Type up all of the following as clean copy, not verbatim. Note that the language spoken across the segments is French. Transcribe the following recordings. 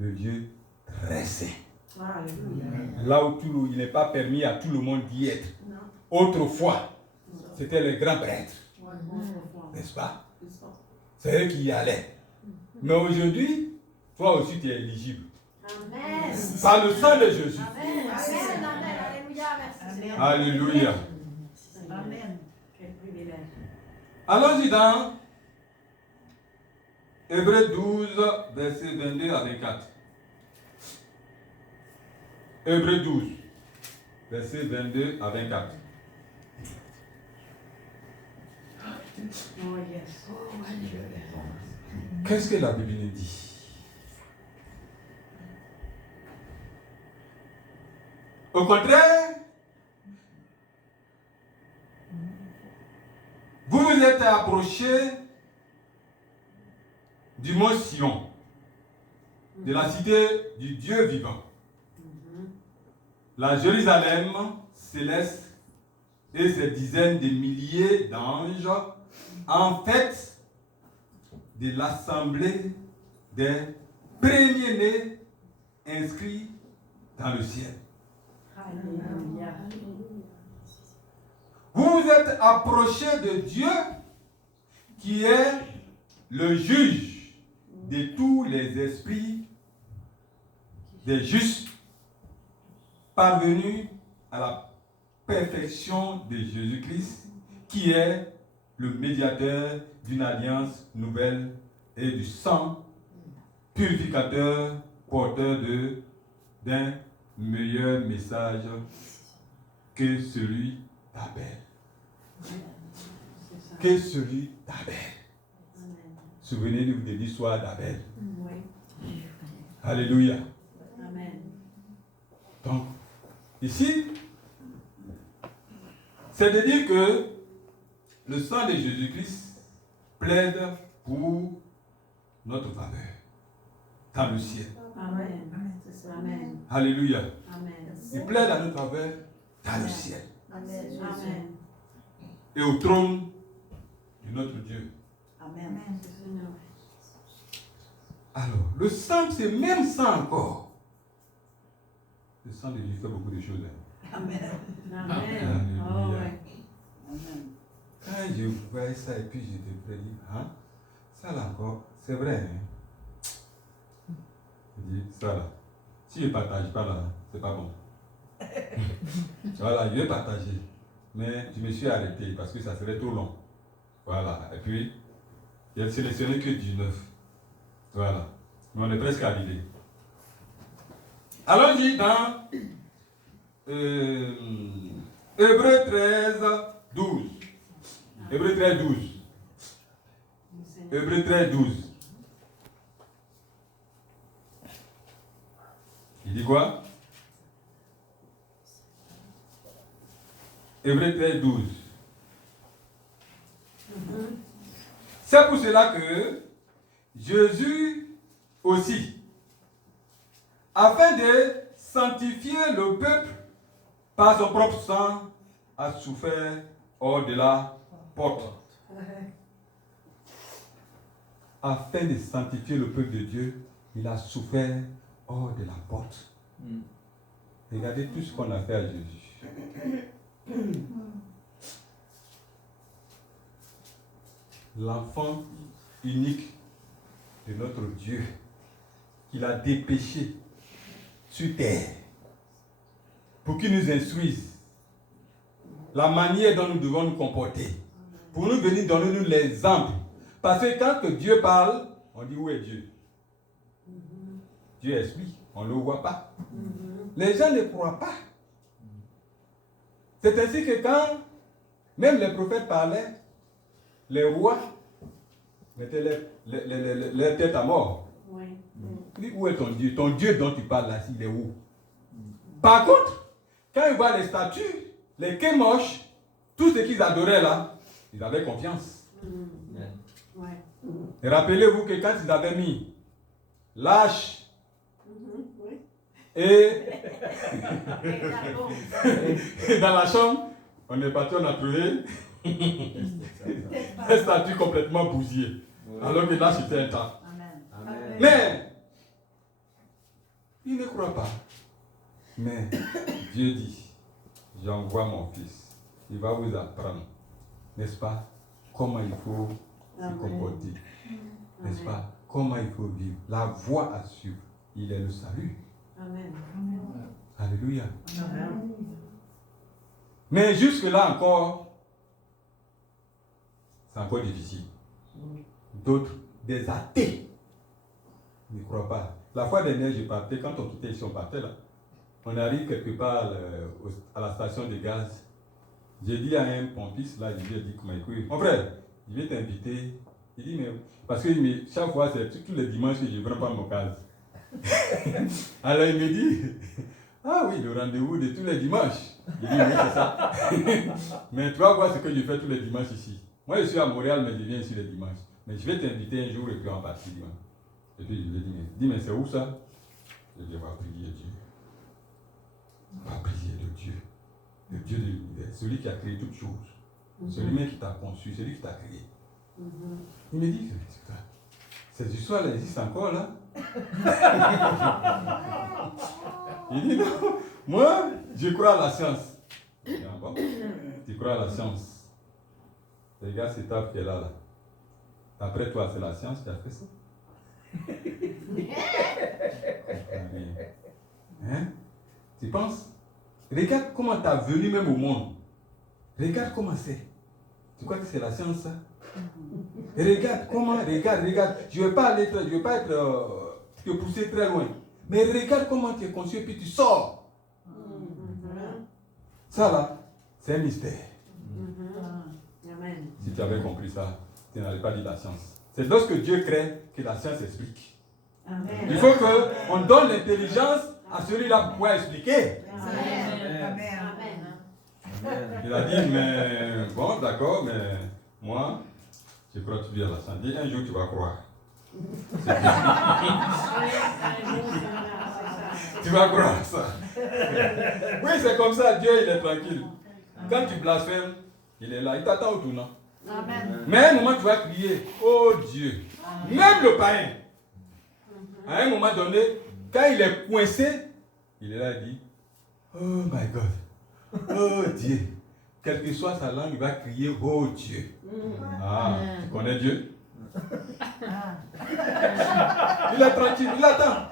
le Dieu très saint. Alléluia. Là où il n'est pas permis à tout le monde d'y être. Autrefois, c'était les grands prêtres, n'est-ce pas? C'est eux qui y allaient. Mais aujourd'hui, toi aussi tu es éligible. Amen. Par le sang de Jésus. Amen. Alléluia. Merci. Alléluia. Amen. Quel privilège. Allons-y dans Hébreux 12, versets 22 à 24. Hébreux 12, versets 22 à 24. Oh yes. Qu'est-ce que la Bible nous dit? Au contraire, vous vous êtes approchés du mont Sion, de la cité du Dieu vivant, la Jérusalem céleste et ses dizaines de milliers d'anges, en fait de l'assemblée des premiers-nés inscrits dans le ciel. Alléluia. Vous vous êtes approchés de Dieu qui est le juge de tous les esprits des justes parvenus à la perfection de Jésus-Christ qui est le médiateur d'une alliance nouvelle et du sang purificateur porteur d'un meilleur message que celui d'Abel. Que celui d'Abel. Souvenez-vous de l'histoire d'Abel. Oui. Alléluia. Amen. Donc, ici, c'est de dire que le sang de Jésus-Christ plaide pour notre faveur dans le ciel. Amen. C'est ça. Amen. Alléluia. Amen. Il plaide à notre faveur dans le ciel Amen. Amen. et au trône de notre Dieu. Amen. Alors, le sang, c'est même sang encore. Le sang de Jésus fait beaucoup de choses. Amen. Amen. Alléluia. Oh, ouais. Quand je voyais ça et puis je te dis, hein, ça là encore, c'est vrai. Hein? Je dis, ça là, si je ne partage pas là, c'est pas bon. Voilà, je vais partager. Mais je me suis arrêté parce que ça serait trop long. Voilà, et puis, il a sélectionné que 19. Voilà, mais on est presque arrivé. Allons-y dans Hébreux 13, 12. Hébreux 13, 12. Hébreux 13, 12. Il dit quoi? Hébreux 13, 12. C'est pour cela que Jésus aussi, afin de sanctifier le peuple par son propre sang, a souffert hors de la porte. Afin de sanctifier le peuple de Dieu, il a souffert hors de la porte. Regardez tout ce qu'on a fait à Jésus. L'enfant unique de notre Dieu, qu'il a dépêché sur terre pour qu'il nous instruise la manière dont nous devons nous comporter, pour nous venir donner nous l'exemple. Parce que quand que Dieu parle, on dit où est Dieu? Dieu est esprit, on ne le voit pas. Les gens ne croient pas. C'est ainsi que quand même les prophètes parlaient, les rois mettaient leur tête à mort. Oui. Il dit, où est ton Dieu? Ton Dieu dont tu parles là, il est où? Par contre, quand ils voient les statues, les kémoches, tout ce qu'ils adoraient là, ils avaient confiance. Ouais. Et rappelez-vous que quand ils avaient mis l'âche Oui. et Exactement. dans la chambre, on est parti, on a trouvé une statue complètement bousillée. Alors que là, c'était intact. Amen. Mais, Ils ne croient pas. Mais Dieu dit, j'envoie mon fils. Il va vous apprendre, n'est-ce pas, comment il faut se comporter. N'est-ce pas, comment il faut vivre. La voie à suivre, il est le salut. Amen. Alléluia. Amen. Mais jusque-là encore, c'est encore difficile. D'autres, des athées, ne croient pas. La fois dernière, j'ai partais, quand on quittait ici, on partait là. On arrive quelque part à la station de gaz. J'ai dit à un pompiste, là, je lui ai dit, comment écoute, mon frère, je vais t'inviter. Il dit, mais, parce que chaque fois, c'est tous les dimanches que je ne prends pas mon gaz. Alors il me dit, ah oui, le rendez-vous de tous les dimanches. Je dis, oui, c'est ça. Mais tu vas voir ce que je fais tous les dimanches ici. Moi, je suis à Montréal, mais je viens ici les dimanches. Mais je vais t'inviter un jour et puis on va partir dimanche. Et puis je lui ai dit, mais c'est où ça? Je lui ai dit, on va prier Dieu. On va prier le Dieu de l'univers, celui qui a créé toutes choses, celui même qui t'a conçu, celui qui t'a créé. Il me dit, ces histoires existent encore là? Il dit, non, moi, je crois à la science. Je dis, ah bon? Tu crois à la science? Regarde cette table qui est là. D'après toi, c'est la science qui a fait ça? Hein? Tu penses? Regarde comment tu as venu même au monde. Regarde comment c'est. Tu crois que c'est la science ça? Et regarde comment, regarde. Je ne vais pas te pousser très loin. Mais regarde comment tu es conçu et puis tu sors. Ça là, c'est un mystère. Amen. Si tu avais compris ça, tu n'aurais pas dit la science. C'est lorsque Dieu crée que la science explique. Amen. Il faut qu'on donne l'intelligence à celui-là pour pouvoir expliquer. Il a dit, mais bon, d'accord, mais moi, je crois que tu dis à la science. Dis, un jour tu vas croire. Tu vas croire ça. Oui, c'est comme ça, Dieu il est tranquille. Quand tu blasphèmes, il est là, il t'attend au tournant. Amen. Mais à un moment, tu vas crier, oh Dieu. Même le païen, à un moment donné, quand il est coincé, il est là, il dit, oh my God, oh Dieu. Quelle que soit sa langue, il va crier, oh Dieu. Ah, tu connais Dieu? Il est tranquille, il attend.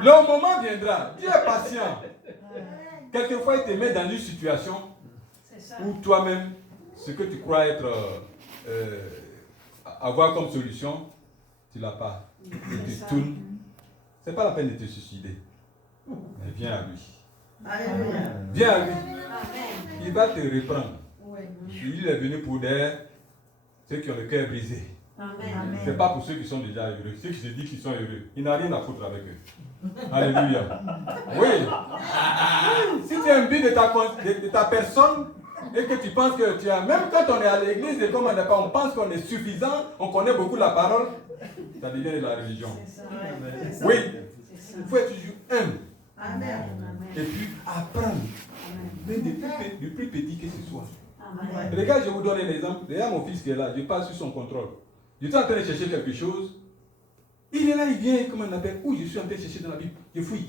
Le moment viendra, Dieu est patient. Quelquefois, il te met dans une situation où toi-même, ce que tu crois être, avoir comme solution, tu ne l'as pas. Et tu tournes. Ce n'est pas la peine de te suicider. Mais viens à lui. Viens à lui. Il va te reprendre. Il est venu pour ceux qui ont le cœur brisé. Ce n'est pas pour ceux qui sont déjà heureux. Ceux qui se disent qu'ils sont heureux, il n'a rien à foutre avec eux. Alléluia. Oui. Si tu es imbu de ta personne et que tu penses que tu as, même quand on est à l'église et comme on pense qu'on est suffisant, on connaît beaucoup la parole, ça devient de la religion. Oui. Il faut être toujours humble. Et puis apprendre. Même du plus petit que ce soit. Regarde, je vous donne un exemple. Regarde mon fils qui est là, je passe sur son contrôle. Je suis en train de chercher quelque chose. Il est là, il vient, comment on appelle? Où je suis en train de chercher dans la Bible. Je fouille.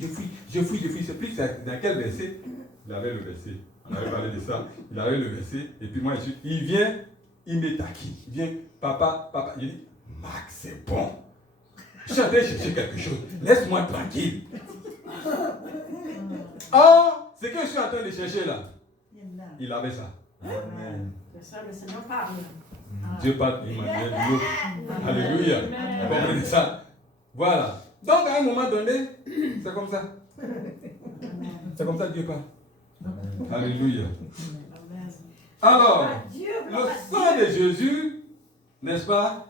C'est plus dans quel verset? Il avait le verset. On avait parlé de ça. Il avait le verset. Et puis moi, il vient, il me taquine. Il vient, papa. Il dit, Max, c'est bon. Je suis en train de chercher quelque chose. Laisse-moi tranquille. Oh, ce que je suis en train de chercher là, il avait ça. Amen. C'est ça, le Seigneur parle. Dieu parle, il m'a dit de l'eau. Alléluia. Vous comprenez ça? Voilà. Donc à un moment donné, c'est comme ça. C'est comme ça que Dieu parle. Alléluia. Alors, le sang de Jésus, n'est-ce pas?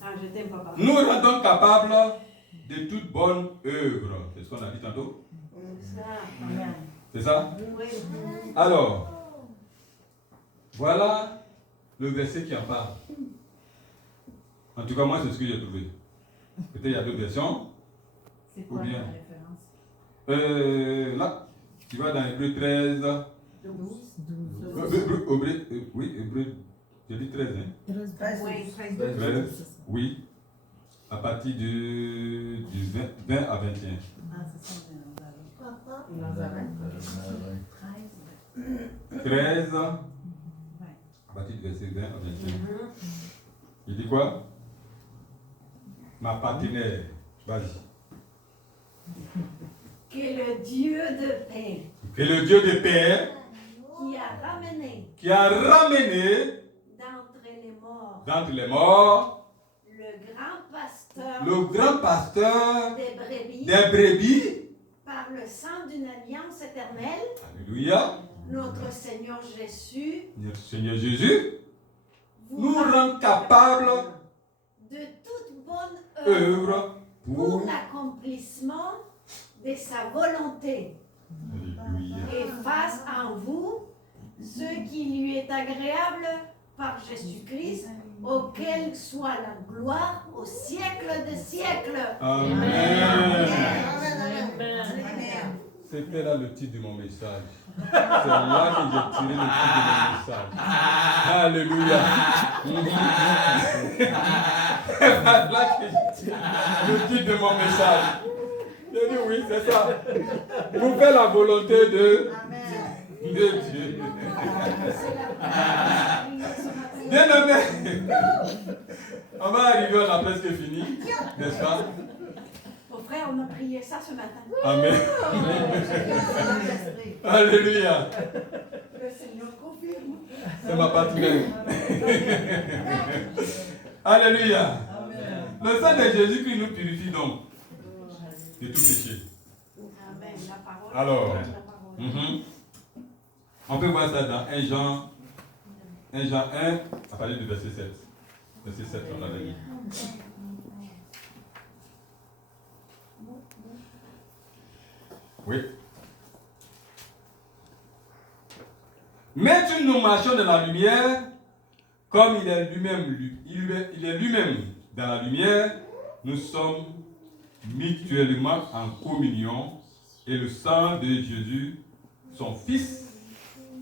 Ah, je t'aime, papa. Nous rendons capables de toute bonne œuvre. C'est ce qu'on a dit tantôt. C'est ça? Oui. Alors, voilà le verset qui en parle. En tout cas, moi, c'est ce que j'ai trouvé. Peut-être il y a d'autres versions. C'est quoi bien. la référence? Là, tu vas dans Hébreu 13. 12. Oui, Hébreu. J'ai dit 13, hein? 13. Oui, 13. Oui. à partir du 20 à 21. Ah, c'est ça, Papa. Nazareth. 13, à partir du verset 20 à 21. Il dit quoi? Ma partenaire, vas-y. Que le Dieu de paix Que le Dieu de paix qui a ramené d'entre les morts le grand pasteur des brebis par le sang d'une alliance éternelle, Alléluia. notre Seigneur Jésus, Notre Seigneur Jésus vous nous rend capables de toute bonne œuvre œuvre pour pour. l'accomplissement de sa volonté Alléluia. et fasse en vous ce qui lui est agréable par Jésus-Christ, auquel soit la gloire au siècle des siècles. Amen. Amen. C'était là le titre de mon message. C'est là que j'ai tiré le titre de mon message. Alléluia. C'est là que j'ai tiré le titre de mon message. J'ai dit oui, c'est ça. Vous faites la volonté de Dieu. Bien aimé. On va arriver, on a presque fini, n'est-ce pas? Mon frère, on a prié ça ce matin. Amen. Alléluia. Le Seigneur confirme. C'est ma partenaire. Alléluia. Le sang de Jésus-Christ nous purifie donc de tout péché. Amen. La parole. Alors, La parole. on peut voir ça dans 1 Jean 1 à partir du verset 7. Verset 7, on l'avait lu. Oui. Mais nous marchons dans la lumière, comme il est lui-même dans la lumière, nous sommes mutuellement en communion, et le sang de Jésus, son Fils,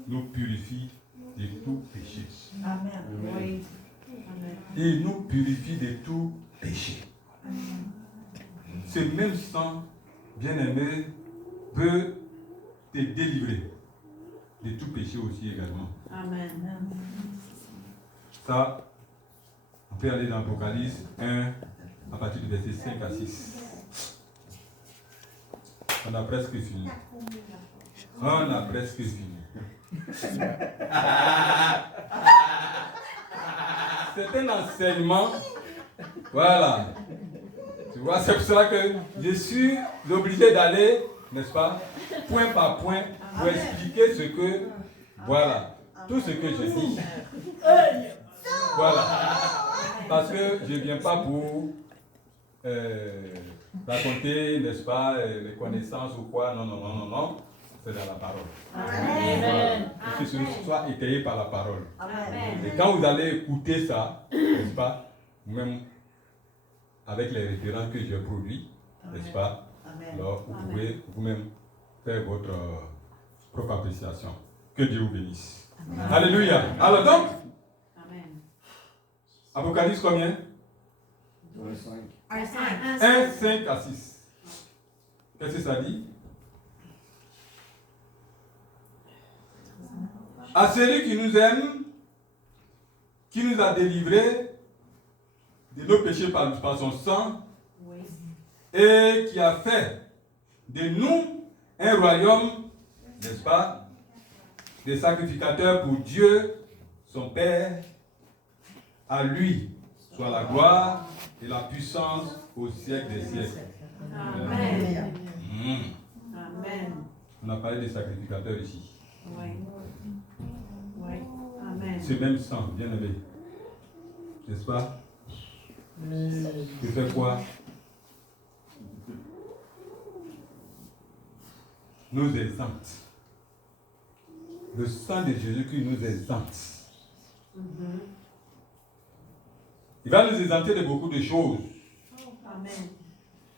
nous purifie de tout péché. Amen. Oui. Il nous purifie de tout péché. Ce même sang, bien-aimé, peut te délivrer de tout péché aussi également. Amen. Ça, on peut aller dans Apocalypse 1 à partir du verset 5 à 6. On a presque fini. On a presque fini. C'est un enseignement. Voilà. Tu vois, c'est pour cela que je suis obligé d'aller, n'est-ce pas, point par point, pour expliquer ce que, voilà, tout ce que je dis. Voilà. Parce que je ne viens pas pour raconter, n'est-ce pas, les connaissances ou quoi. Non, non, non, non, non. C'est dans la parole. Amen. Que ce soit étayé par la parole. Amen. Et quand vous allez écouter ça, n'est-ce pas, même avec les références que j'ai produits, n'est-ce pas, alors vous pouvez vous-même faire votre propre appréciation. Que Dieu vous bénisse. Alléluia. Alors donc, Amen. Apocalypse combien? 1, 1, 5 à 6. Qu'est-ce que ça dit? À celui qui nous aime, qui nous a délivrés de nos péchés par son sang, Oui. et qui a fait de nous un royaume, n'est-ce pas, des sacrificateurs pour Dieu, son Père. À lui soit la gloire et la puissance au siècle des siècles. Amen. Mmh. Amen. On a parlé des sacrificateurs ici. Oui. Oui. Amen. Ce même sang, bien aimé, n'est-ce pas, qui fait quoi? Nous exempte. Le sang de Jésus-Christ nous exempte. Il va nous exempter de beaucoup de choses. Amen.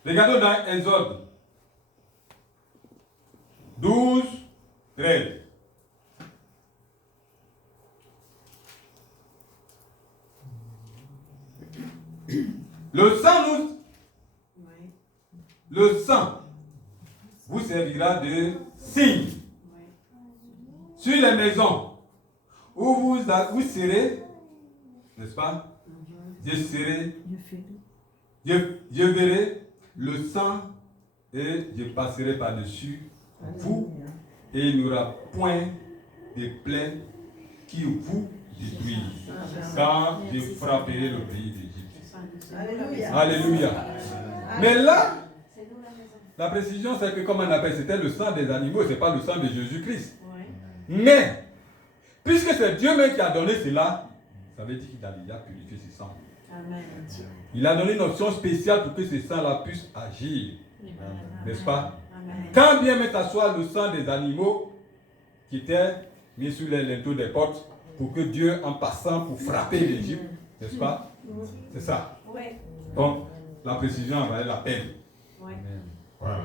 Regardons dans Exode 12, 13. Le sang vous servira de signe sur les maisons où vous serez, n'est-ce pas? Je verrai le sang et je passerai par-dessus vous et il n'y aura point de plaie qui vous détruisent quand je frapperai le pays d'Égypte. Alléluia. Mais là, la précision c'est que comme on appelle, c'était le sang des animaux, ce n'est pas le sang de Jésus-Christ. Mais, puisque c'est Dieu même qui a donné cela, ça veut dire qu'il a déjà purifié ce sang. Amen. Il a donné une option spéciale pour que ce sang-là puisse agir. N'est-ce pas? Amen. Quand bien même ça soit le sang des animaux qui était mis sur les linteaux des portes pour que Dieu, en passant pour frapper l'Égypte, n'est-ce pas? C'est ça. Donc, la précision valait la peine. Voilà.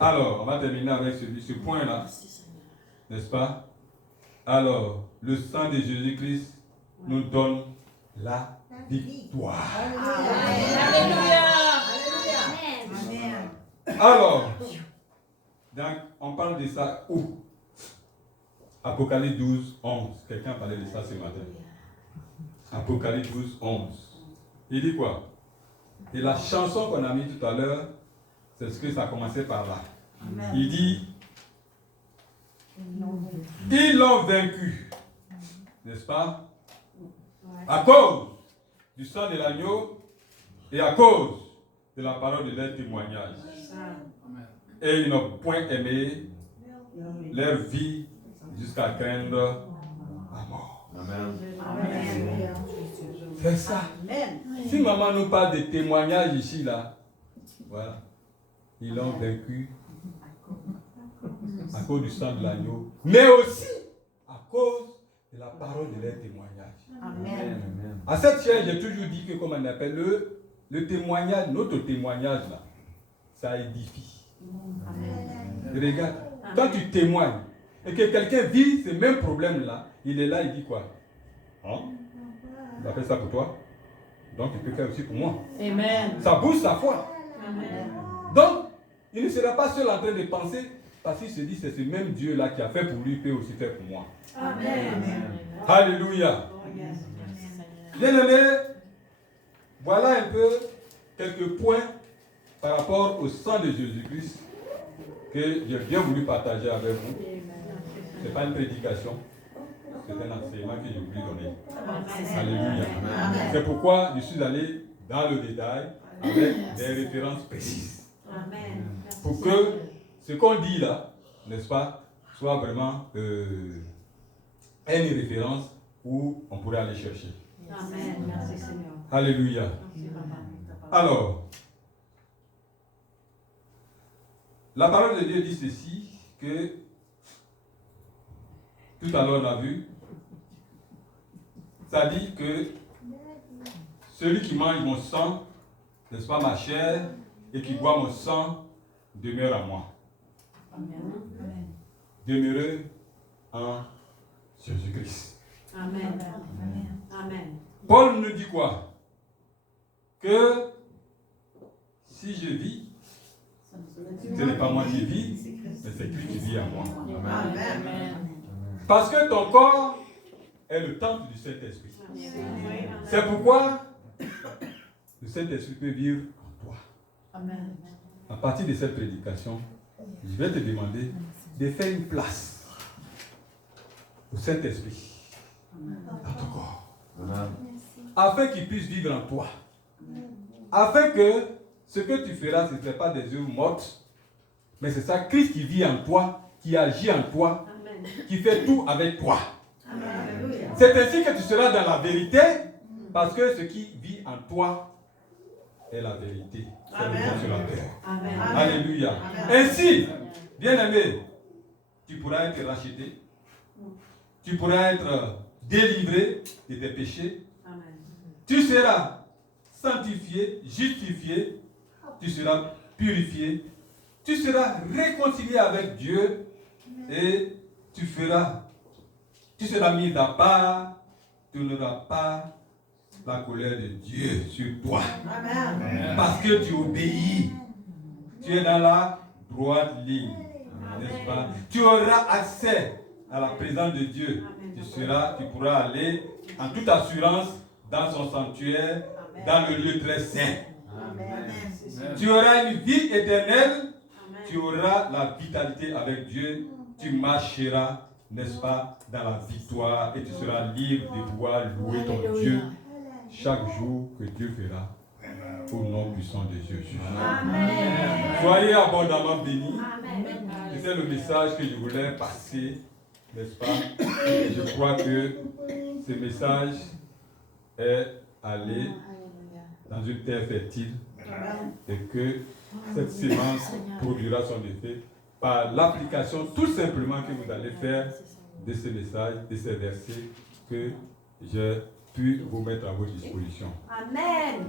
Alors, on va terminer avec ce point-là. N'est-ce pas? Alors, le sang de Jésus-Christ nous donne la victoire. Alors, donc, on parle de ça où? Apocalypse 12, 11. Quelqu'un parlait de ça ce matin. Apocalypse 12, 11. Il dit quoi? Et la chanson qu'on a mise tout à l'heure, c'est ce que ça commençait par là. Il dit, ils l'ont vaincu, n'est-ce pas? À cause du sang de l'agneau et à cause de la parole de leur témoignage. Et ils n'ont point aimé leur vie jusqu'à craindre la mort. C'est ça. Si maman nous parle de témoignage ici, là, voilà. Ils l'ont vaincu à cause du sang de l'agneau, mais aussi à cause de la parole de leur témoignage. Amen. À cette chaîne, j'ai toujours dit que, comme on appelle le témoignage, notre témoignage, là, ça édifie. Amen. Regarde, quand tu témoignes et que quelqu'un vit ce même problème-là, il est là, il dit quoi? Hein? Il a fait ça pour toi, donc il peut faire aussi pour moi. Amen. Ça booste sa foi. Amen. Donc, il ne sera pas seul en train de penser, parce qu'il se dit, c'est ce même Dieu-là qui a fait pour lui, il peut aussi faire pour moi. Amen. Alléluia. Bien-aimés, voilà un peu quelques points par rapport au sang de Jésus-Christ que j'ai bien voulu partager avec vous. Ce n'est pas une prédication, c'est un enseignement que j'ai voulu donner. Alléluia. C'est pourquoi je suis allé dans le détail avec des références précises. Pour que ce qu'on dit là, n'est-ce pas, soit vraiment une référence où on pourrait aller chercher. Amen. Merci Seigneur. Alléluia. Alors, la parole de Dieu dit ceci, que tout à l'heure on a vu, ça dit que celui qui mange mon sang, n'est-ce pas, ma chair, et qui boit mon sang, demeure à moi. Amen. Demeurez en Jésus-Christ. Amen. Amen. Paul nous dit quoi? Que si je vis, ce n'est pas moi qui vis, mais c'est Christ qui vit en moi. Amen. Parce que ton corps est le temple du Saint-Esprit. C'est pourquoi le Saint-Esprit peut vivre en toi. Amen. À partir de cette prédication, je vais te demander de faire une place au Saint-Esprit dans ton corps. Afin qu'il puisse vivre en toi. Afin que ce que tu feras, ce ne serait pas des œuvres mortes, mais c'est ça, Christ qui vit en toi, qui agit en toi, qui fait tout avec toi. C'est ainsi que tu seras dans la vérité, parce que ce qui vit en toi est la vérité. C'est le consolateur. Amen. Alléluia. Ainsi, bien-aimé, tu pourras être racheté, tu pourras être délivré de tes péchés, Amen. tu seras sanctifié, justifié, tu seras purifié, tu seras réconcilié avec Dieu et tu seras mis à part, tu n'auras pas la colère de Dieu sur toi. Amen. Parce que tu obéis. Tu es dans la droite ligne. N'est-ce pas? Tu auras accès à la présence de Dieu. Tu pourras aller en toute assurance dans son sanctuaire, dans le lieu très saint. Tu auras une vie éternelle. Tu auras la vitalité avec Dieu. Tu marcheras, n'est-ce pas, dans la victoire et tu seras libre de pouvoir louer ton Dieu chaque jour que Dieu fera. Au nom puissant de Jésus. Amen. Soyez abondamment bénis. Amen. C'est le message que je voulais passer, n'est-ce pas? Et je crois que ce message est allé dans une terre fertile et que cette sémence produira son effet par l'application tout simplement que vous allez faire de ce message, de ces versets que j'ai pu vous mettre à votre disposition. Amen.